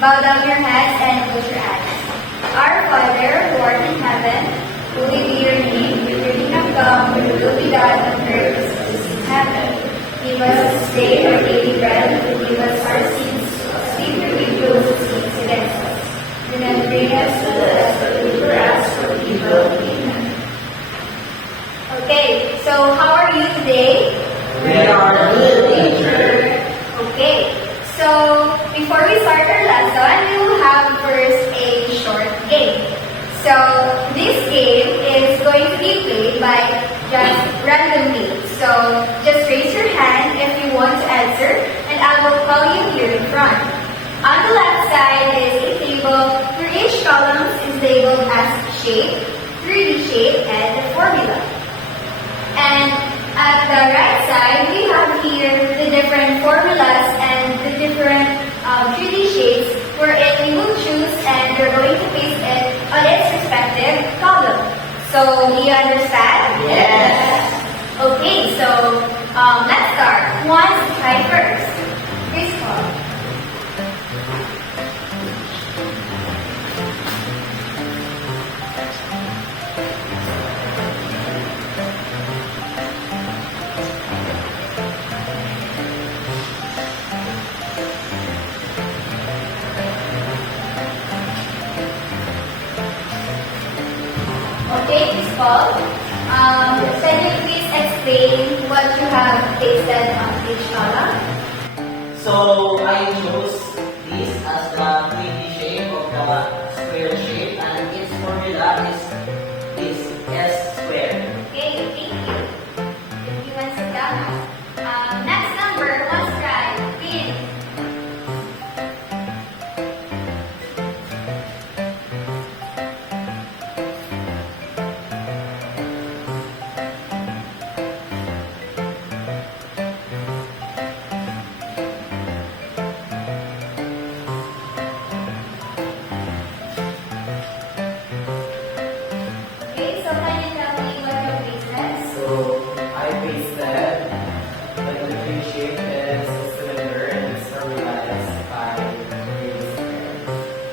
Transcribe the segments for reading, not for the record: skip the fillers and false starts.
Bow down your heads and close your eyes. Our Father, who art in heaven, holy be your name. Your kingdom come, your will be done on earth as it is in heaven. Give us this day our daily bread, and forgive us our sins, as we forgive those who sin against us. Do not bring us to the test, but deliver us from evil. Amen. Okay, so how are you today? We are good, teacher. Okay, so before we start our lesson, we will have first a short game. So this game is going to be played by just randomly. So just raise your hand if you want to answer, and I will call you here in front. On the left side is a table where each column is labeled as shape, 3D shape, and the formula. And at the right side, we have here the different formulas and the different 3D shapes wherein we will choose and we're going to paste it on its respective column. So, do you understand? Yes. Okay, so let's start. Who wants to try first? Please call. Okay, Miss Paul. Can you please explain what you have pasted on each column? So I chose this as the 3D shape of the square shape, and its formula is S squared. Okay, thank you. If you want to sit down now. Next number, let's try. Pin. Okay, so can you tell me what your face is? So I pasted like the tree shape is a cylinder and its formula is pi radius squared.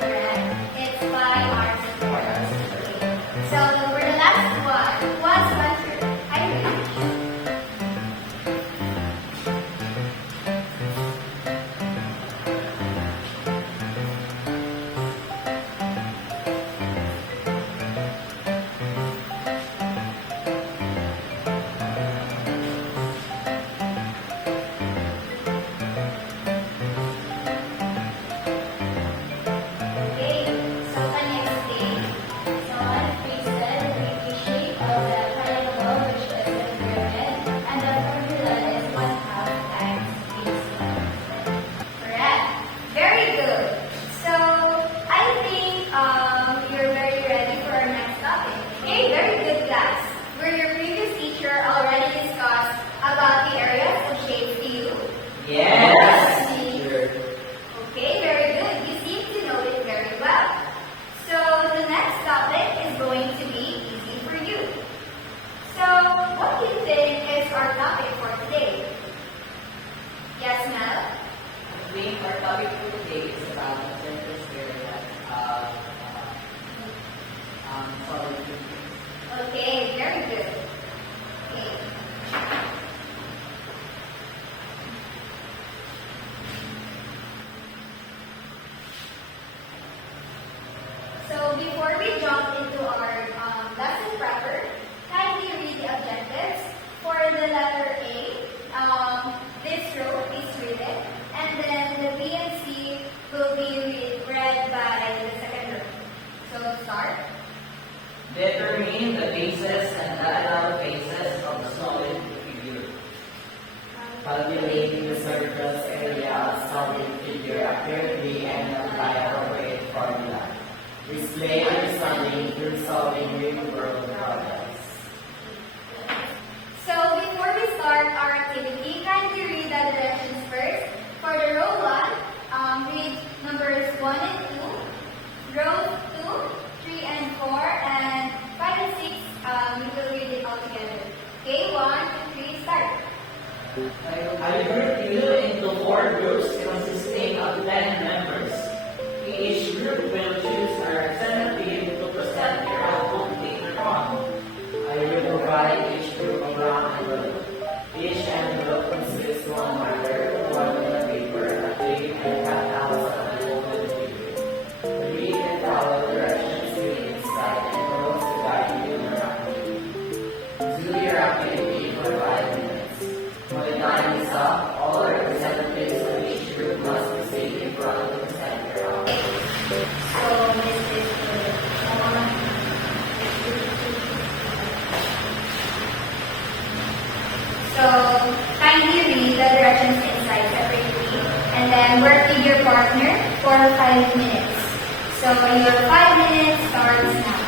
Correct. It's by R squared. Okay. So for the last one, what's Hunter? Hi, Rich. Okay, so can you explain? So I pasted the shape of the triangle, which is the pyramid, and the formula is 1/2 times base length. Correct. Very good. So I think you're very ready for our next topic. Okay, very good class. Where your previous teacher already discussed about the areas of shape view. Yes. Teacher. Okay, very good. You seem to know it very well. So the next topic is going to be easy for you. So what do you think is our topic for today? Yes, Mel? I think our topic for today is about the surface area of solid surface. Okay, very good. Okay. So before we jump into our lesson proper, kindly read the objectives. For the letter A, this row is written, and then the B and C will be read by the second row. So start. Determine the bases and diagonal faces of the solid figure. Calculating the surface area of solid figure accurately and apply appropriate formula. Display understanding through solving real-world problems. So before we start our activity, kindly read the directions first. For the row 1, read numbers 1 and 2. Row 2, 3 and 4, and 5 and 6, we will read it all together. Okay, 1, 2, 3, start. I group you into 4 groups consisting of 10 members. and work with your partner for 5 minutes. So your 5 minutes starts now.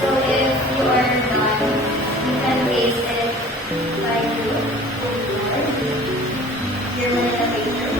So if you are done, you can paste it by your manila paper.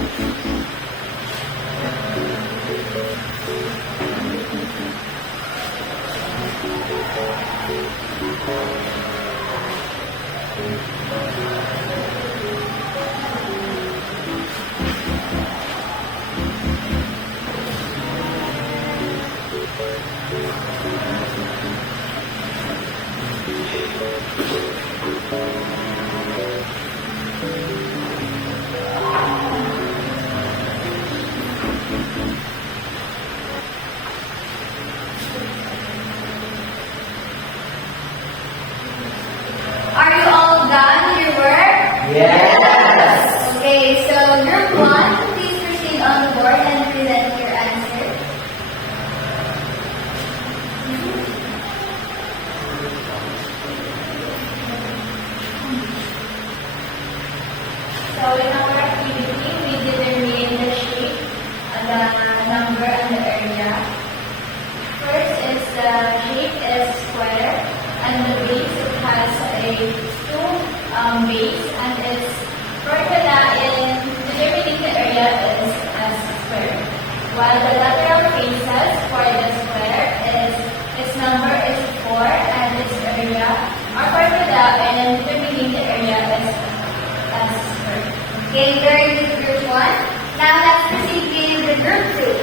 Are you all done with your work? Yes! Okay, so group 1, please proceed on the board and present your answer. So in our activity, we determine the shape, the number, and the area. First is the shape is square, and the base it has a two base, and its formula in determining the area is as square. While the lateral faces for the square is its number is 4, and its area, our formula in determining the area is as square. Okay, very good, group 1. Now let's proceed with the group 2.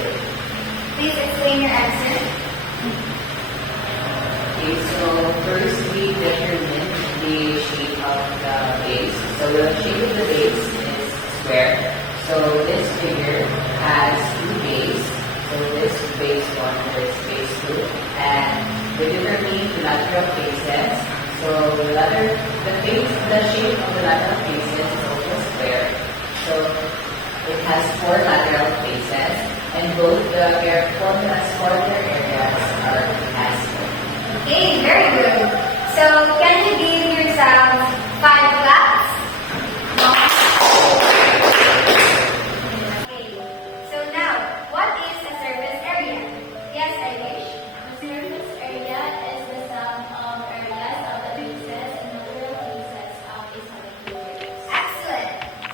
Please explain your answer. Okay, so first we determine the shape of the base. So the shape of the base is square. So this figure has two bases. So this base 1 and this base 2. And we determine the lateral faces. So the shape of the lateral faces is also square. So it has 4 lateral faces, and both the formulas for their areas are as well. Okay, very good. So, can you give yourselves 5 claps? Okay. So now, what is a surface area? Yes, Eilish. The surface area is the sum of areas of the bases and lateral faces of a solid figure. Excellent.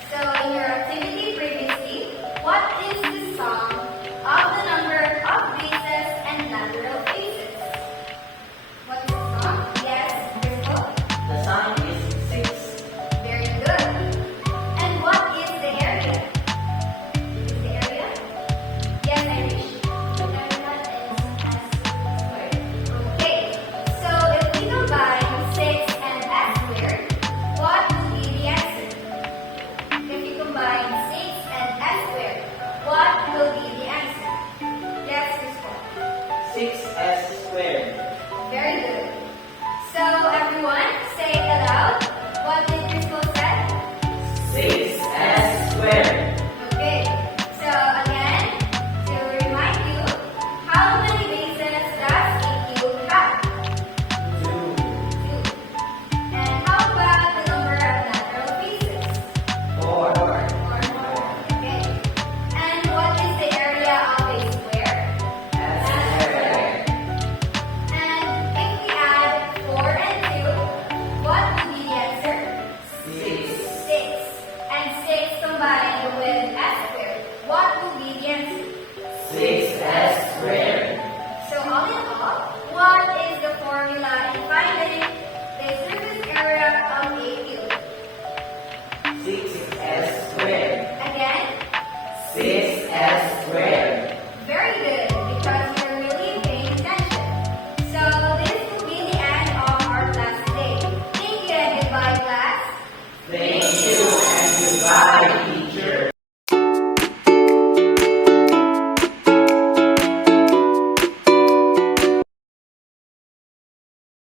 So, in your activity previously, what is the sum of the number of bases and lateral faces? What is the sum? Yes, there's Very good.